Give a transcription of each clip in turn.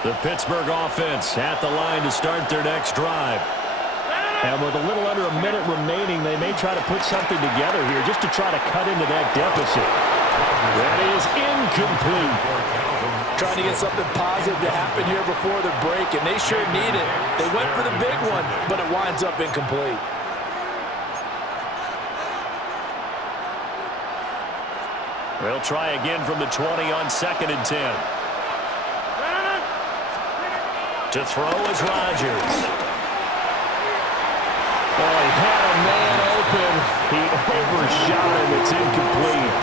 The Pittsburgh offense at the line to start their next drive. And with a little under a minute remaining, they may try to put something together here just to try to cut into that deficit. That is incomplete. Trying to get something positive to happen here before the break, and they sure need it. They went for the big one, but it winds up incomplete. They'll try again from the 20 on 2nd and 10. To throw is Rodgers. Oh, he had a man open. He overshot him. It's incomplete.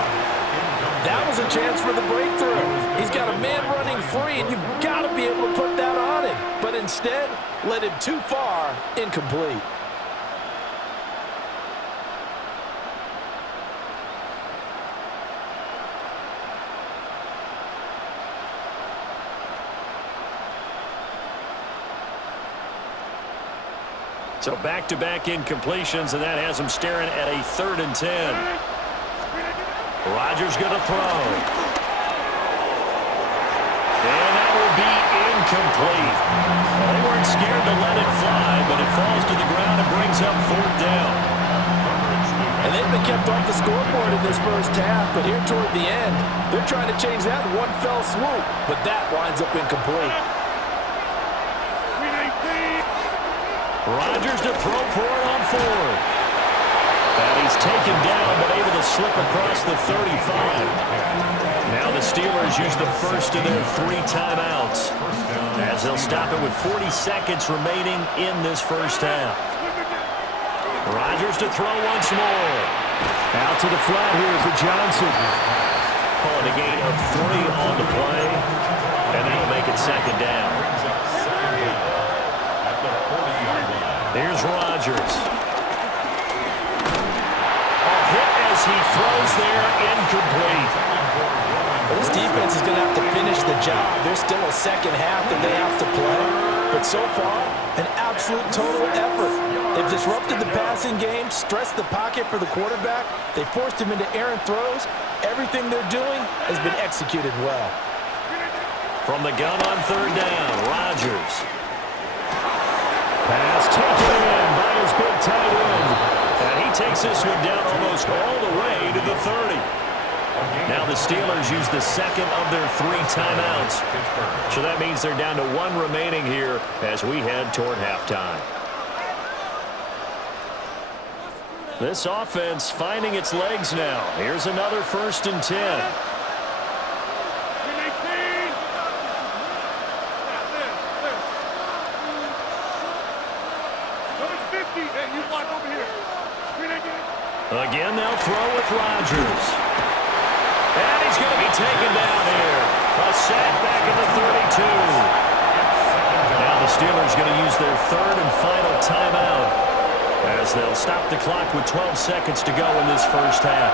That was a chance for the breakthrough. He's got a man running free, and you've got to be able to put that on him. But instead, led him too far, incomplete. So back-to-back incompletions, and that has him staring at a 3rd and 10. Rodgers going to throw. And that will be incomplete. Well, they weren't scared to let it fly, but it falls to the ground and brings up 4th down. And they've been kept off the scoreboard in this first half, but here toward the end, they're trying to change that in one fell swoop, but that winds up incomplete. Rodgers to throw for it on 4th. And he's taken down, but able to slip across the 35. Now the Steelers use the first of their 3 timeouts, as they'll stop it with 40 seconds remaining in this first half. Rodgers to throw once more. Out to the flat here for Johnson. Calling a gain of 3 on the play, and that'll make it 2nd down. Here's Rodgers. A hit as he throws there, incomplete. Well, this defense is going to have to finish the job. There's still a second half that they have to play. But so far, an absolute total effort. They've disrupted the passing game, stressed the pocket for the quarterback. They forced him into errant throws. Everything they're doing has been executed well. From the gun on 3rd down, Rodgers. Pass taken in by his big tight end. And he takes this one down almost all the way to the 30. Now the Steelers use the 2nd of their 3 timeouts. So that means they're down to 1 remaining here as we head toward halftime. This offense finding its legs now. Here's another 1st and 10. Again, they'll throw with Rodgers. And he's going to be taken down here. A sack back at the 32. Now the Steelers going to use their 3rd and final timeout, as they'll stop the clock with 12 seconds to go in this first half.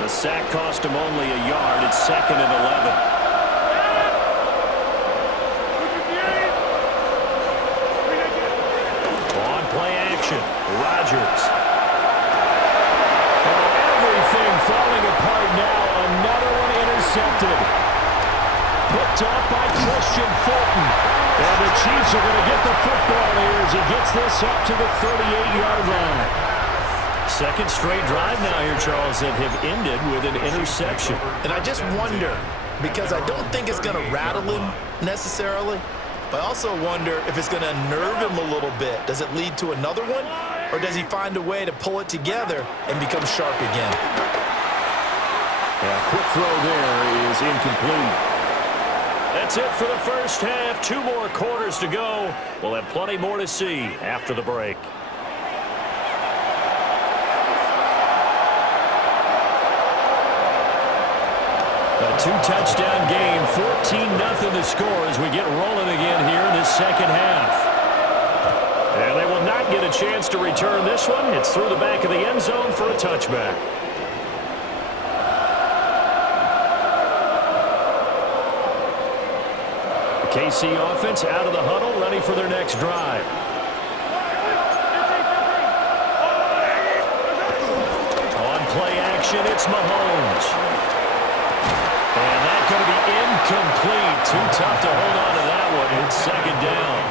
The sack cost him only a yard. It's 2nd and 11. Rodgers. Oh, everything falling apart now. Another one intercepted. Picked off by Christian Fulton. And the Chiefs are going to get the football here as he gets this up to the 38-yard line. 2nd straight drive now here, Charles, that have ended with an interception. And I just wonder, because I don't think it's going to rattle him necessarily, but I also wonder if it's going to unnerve him a little bit. Does it lead to another one? Or does he find a way to pull it together and become sharp again? Yeah, quick throw there is incomplete. That's it for the first half. 2 more quarters to go. We'll have plenty more to see after the break. A 2-touchdown game, 14-0 to score as we get rolling again here in this second half. And they will not get a chance to return this one. It's through the back of the end zone for a touchback. The KC offense out of the huddle, ready for their next drive. On play action. action. It's Mahomes. And that's going to be incomplete. Too tough to hold on to that one. It's second down.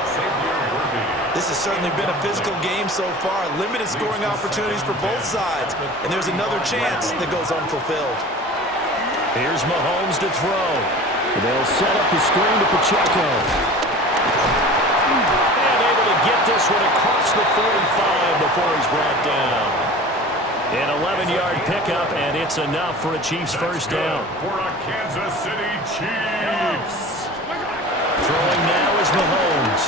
This has certainly been a physical game so far. Limited scoring opportunities for both sides. And there's another chance that goes unfulfilled. Here's Mahomes to throw. They'll set up the screen to Pacheco. And able to get this one across the 45 before he's brought down. An 11-yard pickup, and it's enough for a Chiefs first down. For a Kansas City Chiefs. Throwing now is Mahomes.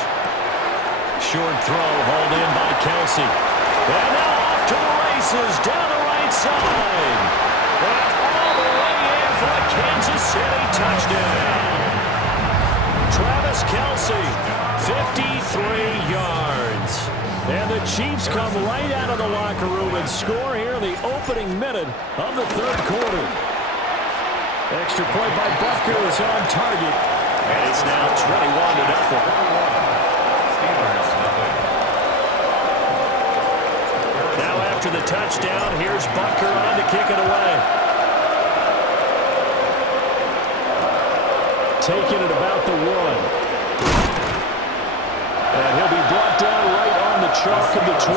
Short throw, hauled in by Kelsey. And now off to the races, down the right side. And all the way in for a Kansas City touchdown. Travis Kelsey, 53 yards. And the Chiefs come right out of the locker room and score here in the opening minute of the third quarter. Extra point by Butker is on target. And it's now 21-0. Now after the touchdown, here's Butker on to kick it away. Taking it about the 1. And he'll be brought down right on the chalk of the 20.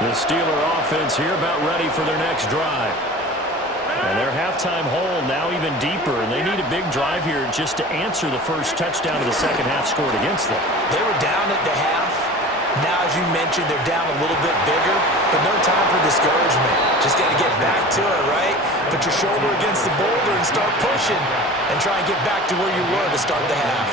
The Steeler offense here about ready for their next drive. And their halftime hole now even deeper, and they need a big drive here just to answer the first touchdown of the second half scored against them. They were down at the half. Now, as you mentioned, they're down a little bit bigger, but no time for discouragement. Just got to get back to it, right? Put your shoulder against the boulder and start pushing and try and get back to where you were to start the half.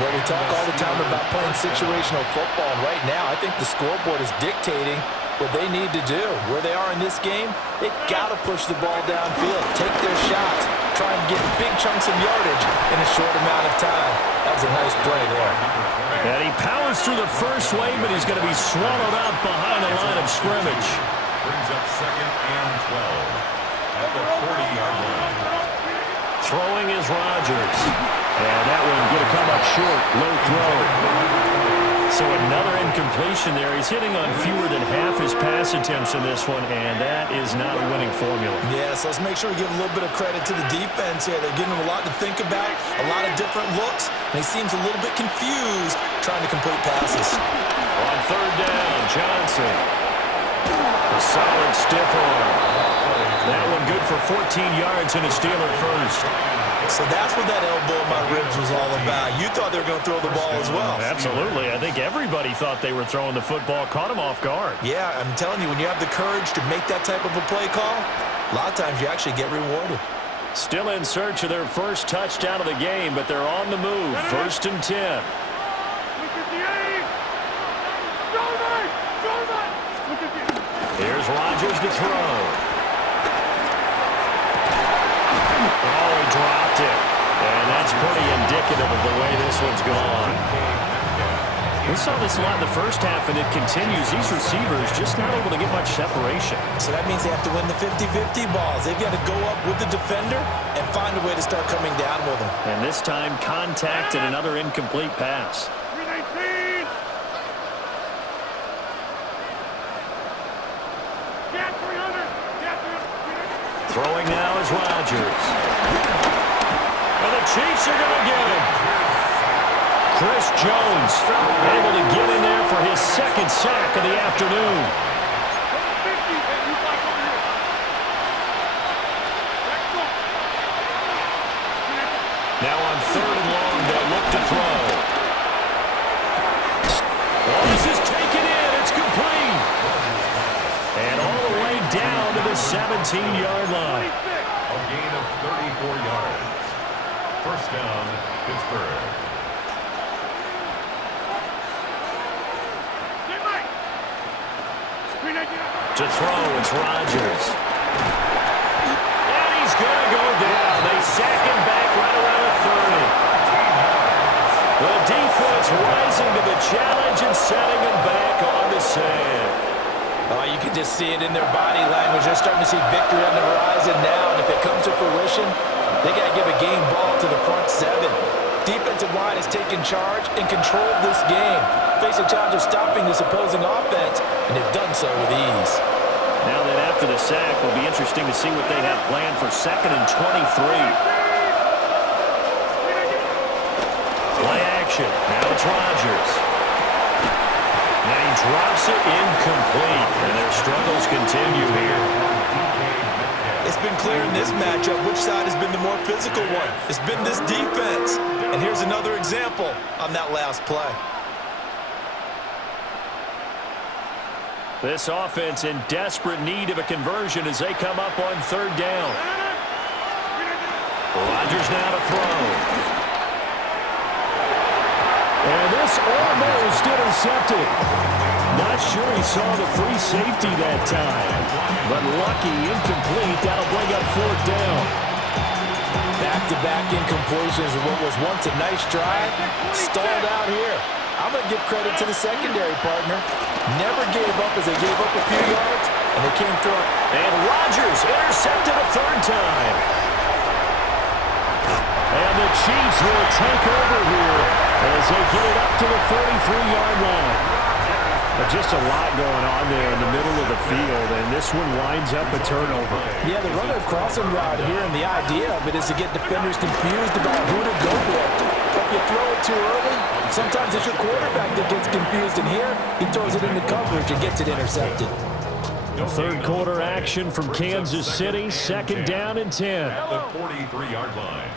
Well, we talk all the time about playing situational football, and right now I think the scoreboard is dictating what they need to do. Where they are in this game, they've got to push the ball downfield, take their shots, try and get big chunks of yardage in a short amount of time. That was a nice play there. And he powers through the first wave, but he's going to be swallowed up behind the line of scrimmage. Brings up 2nd and 12 at the 40-yard line. Throwing is Rodgers. And that one going to come up short. Low throw. So another incompletion there. He's hitting on fewer than half his pass attempts in this one, and that is not a winning formula. Yes, let's make sure we give a little bit of credit to the defense here. They're giving him a lot to think about, a lot of different looks, and he seems a little bit confused trying to complete passes. On third down, Johnson. A solid stiff arm. That one good for 14 yards and a Steeler first. So that's what that elbow in my ribs was all about. You thought they were going to throw the ball as well. Absolutely. I think everybody thought they were throwing the football, caught him off guard. Yeah, I'm telling you, when you have the courage to make that type of a play call, a lot of times you actually get rewarded. Still in search of their first touchdown of the game, but they're on the move. 1st and 10. Here's Rodgers to throw. Oh, he dropped it. And that's pretty indicative of the way this one's gone. We saw this a lot in the first half, and it continues. These receivers just not able to get much separation. So that means they have to win the 50-50 balls. They've got to go up with the defender and find a way to start coming down with them. And this time, contact and another incomplete pass. Throwing now is Rodgers. And the Chiefs are going to get him. Chris Jones able to get in there for his second sack of the afternoon. Now on 3rd and long, they'll look to throw. Oh, this is taken in. It's complete. And all the way down to the 17-yard line. A gain of 34 yards. First down, Pittsburgh. To throw, it's Rodgers. And he's going to go down. They sack him back right around the 30. The defense rising to the challenge and setting him back on the sand. You can just see it in their body language. They're starting to see victory on the horizon now, and if it comes to fruition, they got to give a game ball to the front seven. Defensive line has taken charge and controlled this game. Face a challenge of stopping this opposing offense, and they've done so with ease. Now that after the sack, will be interesting to see what they have planned for 2nd and 23. Play action. Now it's Rodgers. Now he drops it incomplete, and their struggles continue here. It's been clear in this matchup which side has been the more physical one. It's been this defense. And here's another example on that last play. This offense in desperate need of a conversion as they come up on 3rd down. Rodgers now to throw. And this almost intercepted. Not sure he saw the free safety that time. But lucky, incomplete. That'll bring up 4th down. Back-to-back incompletions of what was once a nice drive. Stalled out here. I'm going to give credit to the secondary partner. Never gave up as they gave up a few yards, and they came through. And Rodgers intercepted a 3rd time. And the Chiefs will take over here as they get it up to the 43-yard line. Just a lot going on there in the middle of the field, and this one winds up a turnover. Yeah, they run a crossing route here, and the idea of it is to get defenders confused about who to go with. If you throw it too early, sometimes it's your quarterback that gets confused, and here he throws it into coverage and gets it intercepted. 3rd quarter action from Kansas City, 2nd down and 10. At the 43-yard line.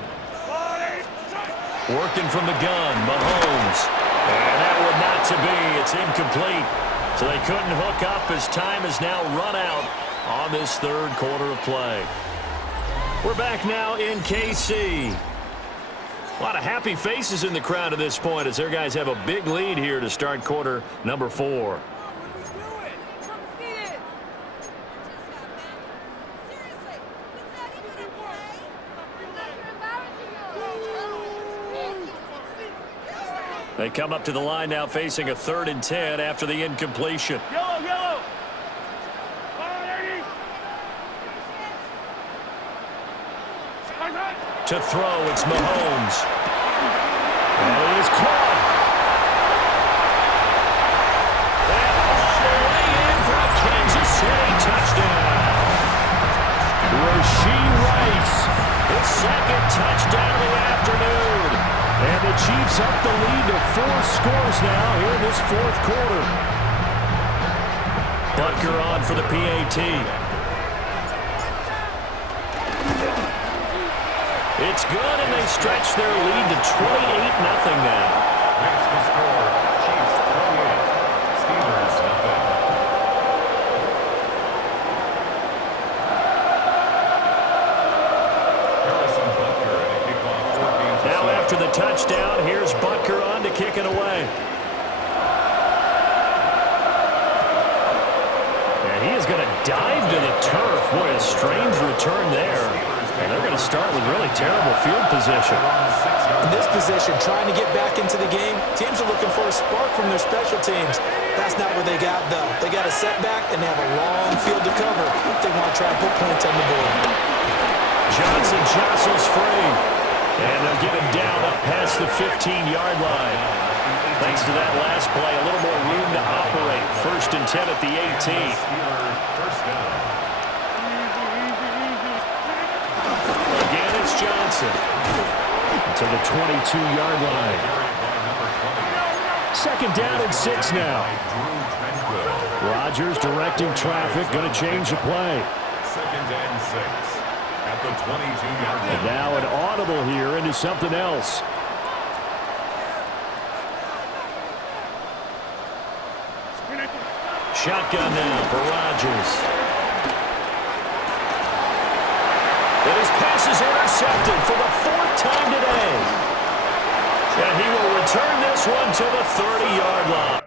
Working from the gun, Mahomes. And that would not to be. It's incomplete. So they couldn't hook up as time has now run out on this 3rd quarter of play. We're back now in KC. A lot of happy faces in the crowd at this point as their guys have a big lead here to start quarter number 4. They come up to the line now facing a 3rd and 10 after the incompletion. Yellow. To throw, it's Mahomes. And it is caught. And all the way in for a Kansas City touchdown. Rashee Rice, his 2nd touchdown of the afternoon. And the Chiefs up the lead to 4 scores now here in this 4th quarter. Butker on for the PAT. It's good, and they stretch their lead to 28-0 now. Makes the score. Chiefs 28. Steelers nothing. Harrison Butker and a kickoff for Kansas City. Now after the touchdown, here's Butker on to kick it away. And he is going to dive to the turf. Boy, a strange return there. And they're going to start with really terrible field position. In this position, trying to get back into the game, teams are looking for a spark from their special teams. That's not what they got, though. They got a setback, and they have a long field to cover if they want to try and put points on the board. Johnson jostles free. And they'll get him down up past the 15-yard line. Thanks to that last play, a little more room to operate. 1st and 10 at the 18. First down. Again, it's Johnson to the 22-yard line. 2nd down and 6 now. Rodgers directing traffic, going to change the play. 2nd and 6 at the 22-yard line. And now an audible here into something else. Shotgun now for Rodgers. And his pass is intercepted for the 4th time today. And he will return this one to the 30-yard line.